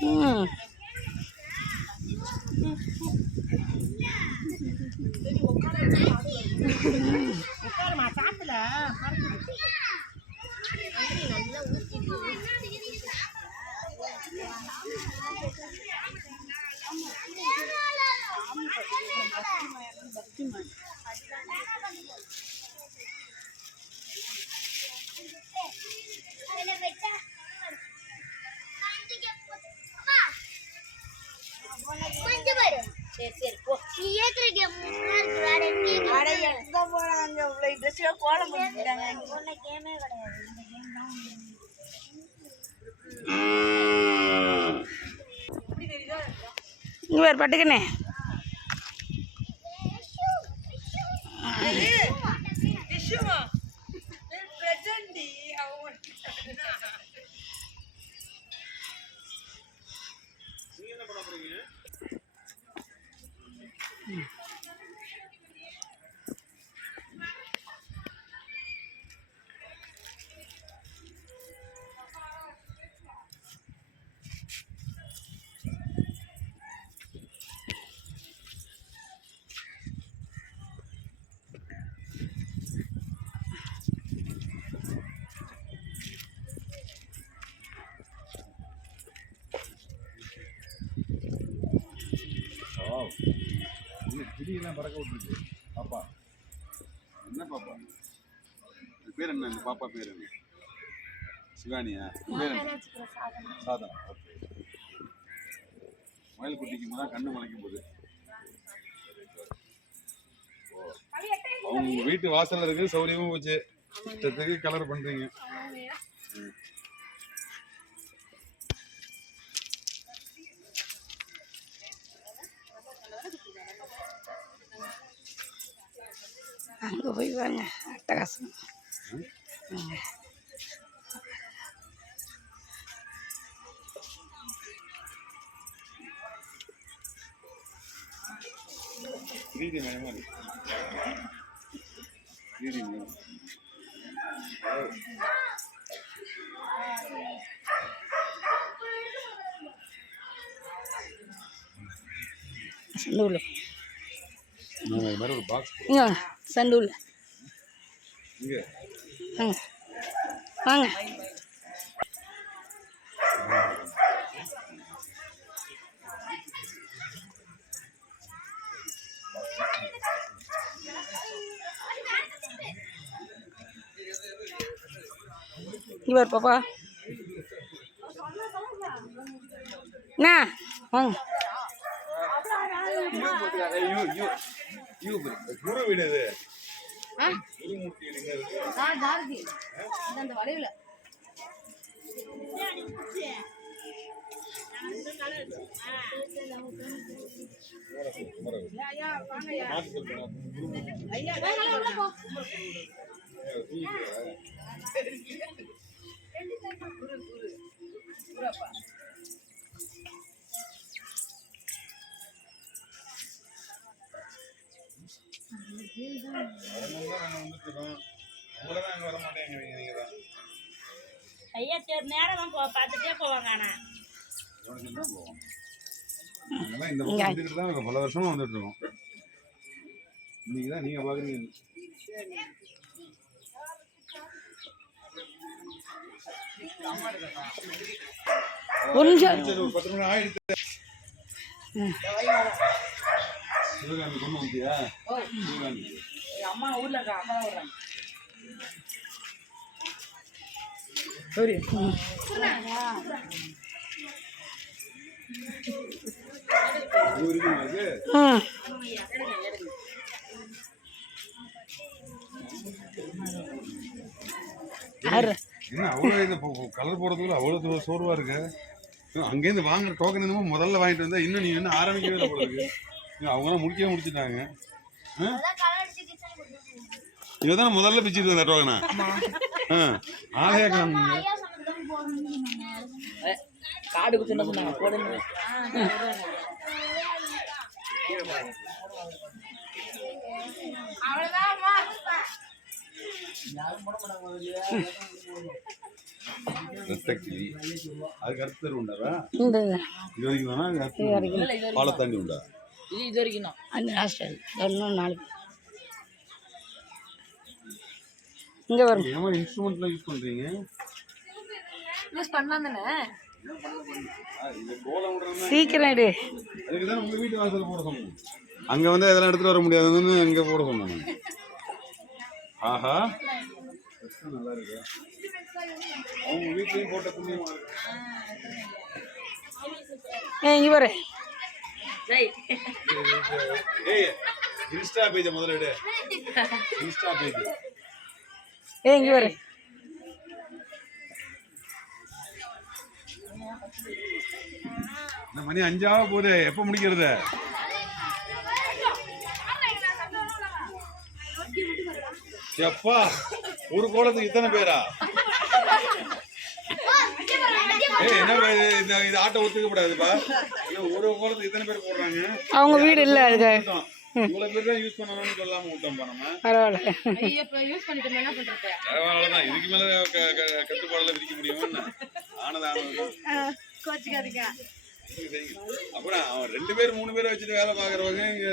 Hmm. சரி சரி போ நீ ஏத்துறீங்க வேற அட எடுத்து போறாங்க. இவ்வளவு கோலம் போட்டுட்டாங்க உன்னை கேமே கிடையாது இந்த கேம் தான் வேறு பட்டுக்கண்ணே கிளியெல்லாம் பறக்க விட்டுருக்கு. பாப்பா. என்ன பாப்பா? பேர் என்ன? இந்த பாப்பா பேர் என்ன? சிவானியா? பேர் என்ன? சாதம் ஓகே. மயில் குட்டிக்கு தான் கண்ணு முளைக்கும் போது. அவங்க வீட்டு வாசல்ல இருக்கு சௌரியமும் போச்சு. இஷ்டத்துக்கு கலர் பண்றீங்க. അങ്ങ് പോയി പറഞ്ഞ അടുത്ത Kasam Didi mana mana? Didi mana? இங்கே வாங்க வாங்க. இங்கே பாரு பாப்பா. என்ன வாங்க. குரு வீடு இது. குருமூர்த்தி வீடு இங்க இருக்கு ஆ? ஜாரதி அந்த வளைவுல. மாட்டு சொல்றேன் குருமூர்த்தி. ஐயா உள்ள போ. ஐயா சரி நேரம் தான் போ பார்த்துட்டே போவாங்க இந்த வந்துக்கிட்டு தான் பல வருஷமா வந்துட்டு இருக்கோம் இன்னைக்கு தான் ஒரு பத்து மணி ஆயிடுச்சு சிவகாமி கொண்டு வந்தியா சிவகாமி. அம்மா ஊர்ல இருக்கா அம்மா தான் வர்றாங்க சரி என்ன அவ்வளோ இது கலர் போடுறதுக்குள்ள அவ்வளோ தூரம் சோர்வா இருக்கு? இன்னும் அங்கேருந்து வாங்குற டோக்கன் என்னமோ முதல்ல வாங்கிட்டு வந்தா இன்னும் நீ என்ன ஆரம்பிக்கவே இல்லை போல இருக்கு. இன்னும் அவங்களாம் முடிக்கவே முடிச்சிட்டாங்க. இவதான் முதல்ல பிச்சுட்டு வந்த டோக்கனா? ஆலயா கிளம்புங்க காடு பாலத்தாண்டி உண்டா? இது வரைக்கும். நாளைக்கு. இங்கே வரும் ஏமா இன்ஸ்ட்ருமெண்ட்லாம் யூஸ் பண்ணுறீங்க யூஸ் பண்ணலாம் தானே சீக்கிரம் எடு அதுக்கு தான் உங்கள் வீட்டு வாசலில் போட சொன்னோம் அங்கே வந்து அதெல்லாம் எடுத்துகிட்டு வர முடியாதுன்னு அங்கே போட சொன்னாங்க ஆஹா நல்லா இருக்கு அவங்க வீட்லேயும் போட்ட புண்ணியமா இருக்கு ஏ இங்கே வரு ஏய் இன்ஸ்டா பேஜை முதல்ல எடு இன்ஸ்டா பேஜ் ஏ இங்கே வரு இந்த மணி அஞ்சாக போகுது எப்போ முடிக்கிறது? எப்பா ஒரு கோலத்துக்கு இத்தனை பேரா? என்ன ஆட்டோ ஒத்துக்கப்படாதுப்பா. என்ன ஒரு கோலத்துக்கு இத்தனை பேர் போடுறாங்க? அவங்க வீடு இல்லை அதுக்கு. பரவாயில்ல. ஐயோ இப்போ யூஸ் பண்ணிட்டு என்ன பண்றது? அவ்வளவுதான் இதுக்கு மேல க- க- கட்டுப்பாடுல விதிக்க முடியுமா கோச்சிக்காதீங்க. அப்புறம் அவன் ரெண்டு பேர் மூணு பேரை வச்சுட்டு வேலை பாக்குறவங்க இங்க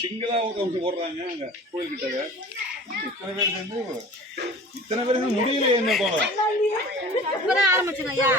சிங்கிளா ஒருத்தவங்க போடுறாங்க அங்க கோயில் கிட்ட இத்தனை பேர் சேர்ந்து இத்தனை பேர் சேர்ந்து முடியல என்ன கோலம் இப்பதான் ஆரம்பிச்சுங்க ஐயா.